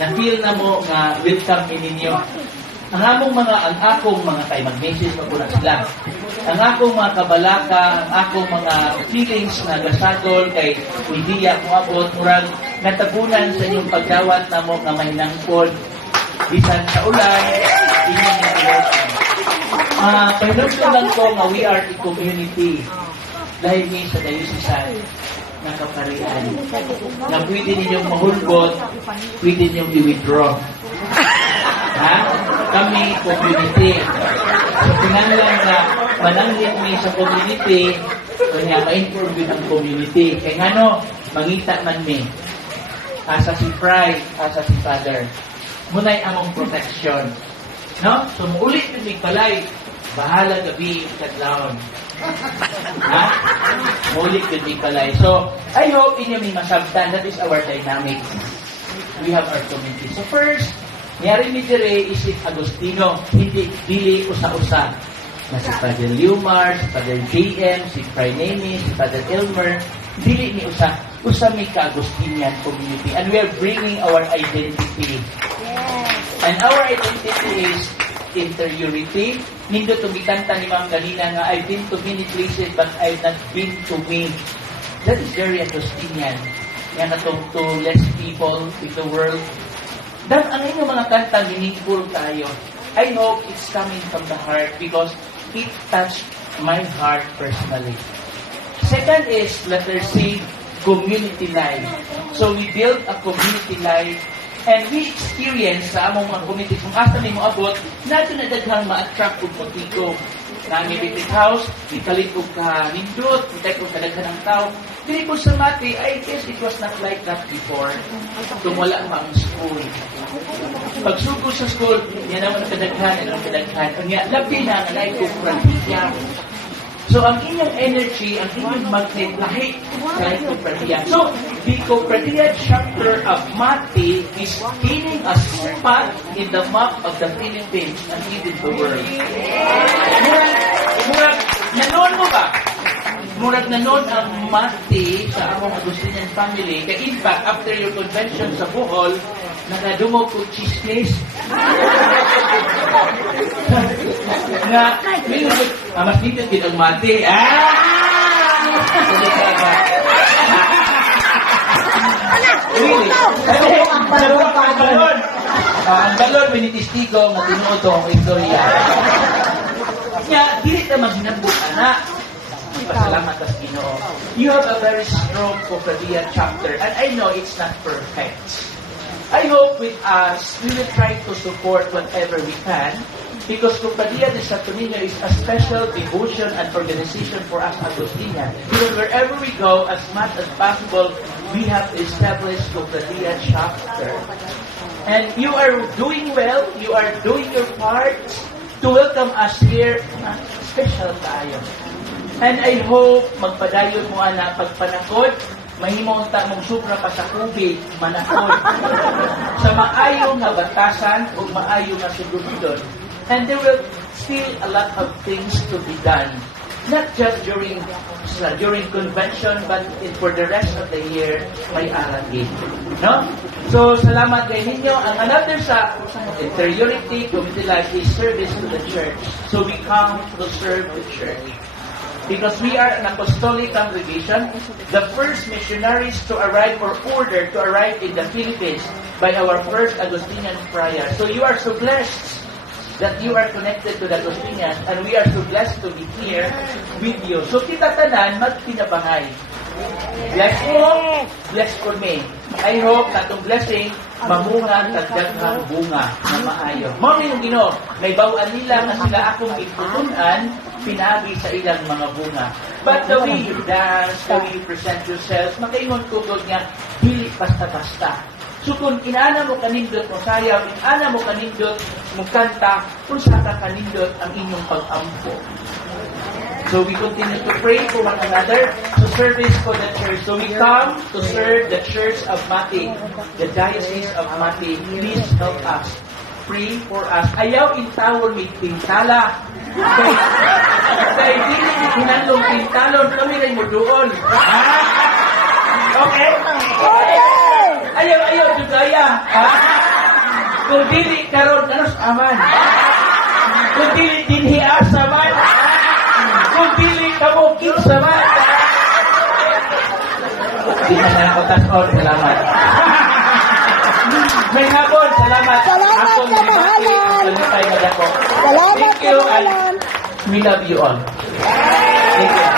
Na-feel na mo nga welcome ninyo. Ang akong mga kay mag-message pa po na sila. Ang akong mga kabalaka, ang akong mga feelings na gasagol kay hindi ako abot, murag natabunan sa inyong pagdawat na mo nga mahinangkod. Bisan sa ulan, inyong nakilosan. Pahinusyon lang ko nga we are a community. Dahil may sa dayusisan na kaparian na pwede ninyong mahulgot, pwede ninyong i-withdraw. Ha? Kami, community. So, pinanlang na mananglit may sa community, kanya ma-inform yun ang community. Kaya nga no, mangita man may. Asa si Pride, asa si Father. Muna'y among protection. No? So, muulit yun may palay. Bahala gabi, kadlaon. Ha? Muulit yun may palay. So, I hope inyo may masabtan. That is our dynamic. We have our community. So, first, niyari ni Jere is si Agustino, hindi dili usa-usa. Na si Father Leomar, si Father JM, si Fray Nemi, si Father Elmer, dili ni usa mi ka-Agustinian community. And we are bringing our identity. Yes. And our identity is interiority. Nindo tumikanta ni Ma'am kanina nga, I've been to many places but I've not been to me. That is very Agustinian. Yan na to less people with the world. Dan ang inyong mga kanta, meaningful tayo. I hope it's coming from the heart because it touched my heart personally. Second is, letter C, community life. So we build a community life and we experience sa among mga community kung asa may moabot, nato na daghang ma-attract kung pagtiko. Na may Big House, ikalit ko ka nindot, itay ko kadaghan ng tao. Dili ko sa Mati, I guess it was not like that before. Kung wala ang school. Pagsugo sa school, yan naman kadaghan, Kanya, labi na nga like ko pratiya. So, ang inyong energy, ang inyong magnet, lahi sa like ko pratiya. So, the Cooperatia chapter of Mati is gaining a spot in the map of the Philippines and even the world. Murag, nanon mo ba? Murag nanon ang Mati sa among Agustinian family. Kaya in fact, after your convention sa Bohol, nakadungog ko chismis. Na, mas dito din ang Mati. Ang balon, minitistigo, nga tinuod ang istorya. Kaya, dili ka maghinabot, anak. Magpasalamat as Ginoo. You have a very strong Cooperatia chapter, and I know it's not perfect. I hope with us, we will try to support whatever we can, because Cooperatia de Santo Niño is a special devotion and organization for us Agustinians. Because wherever we go, as much as possible, we have established Cooperatia chapter. And you are doing well, you are doing your part to welcome us here. Special tayo. And I hope magpadayon mo na pagpanakod, mahimong ta mong supra pa sa kubig, manakod. Sa maayo nga batasan o maayo nga sugudidon. And there will still a lot of things to be done. Not just during convention, but for the rest of the year, may aragin. No? So, salamat kay ninyo. Ang another sa interiority, community life is service to the church. So, we come to serve the church. Because we are an apostolic congregation, the first missionaries to arrive or ordered to arrive in the Philippines by our first Agustinian friar. So you are so blessed that you are connected to the Agustinians, and we are so blessed to be here with you. So kita tanan, magpinabangay. Bless mo, bless for me. I hope na itong blessing, mamunga at daghang bunga na maayo. Mami yung Ginoo, may bawaan nila na sila akong iputunan, pinagi sa ilang mga bunga. But the way you dance, the way you present yourself, makaingon tugod nga, dili basta-basta. So kung inaana mo kanindot mo sayaw, inaana mo kanindot mo kanta, kung saka kanindot ang inyong pag-ampo. So we continue to pray for one another, to service for the church. So we come to serve the Church of Mati, the Diocese of Mati. Please help us. Pray for us. Ayaw intawon may pintala. Kaya dili hinandong pintalon, kami rin mo doon. Okay? Ayaw, Judaya. Ha? Kung dili karon anos aman. Kung dili dinhi asa man. Kung dili kamo kinsa man. Di na sana ko tas-on. Salamat. May hapon, salamat. Salamat Akong sa mahalan. Salamat. Salamat Thank sa you and mahalan. we love you all. Thank you.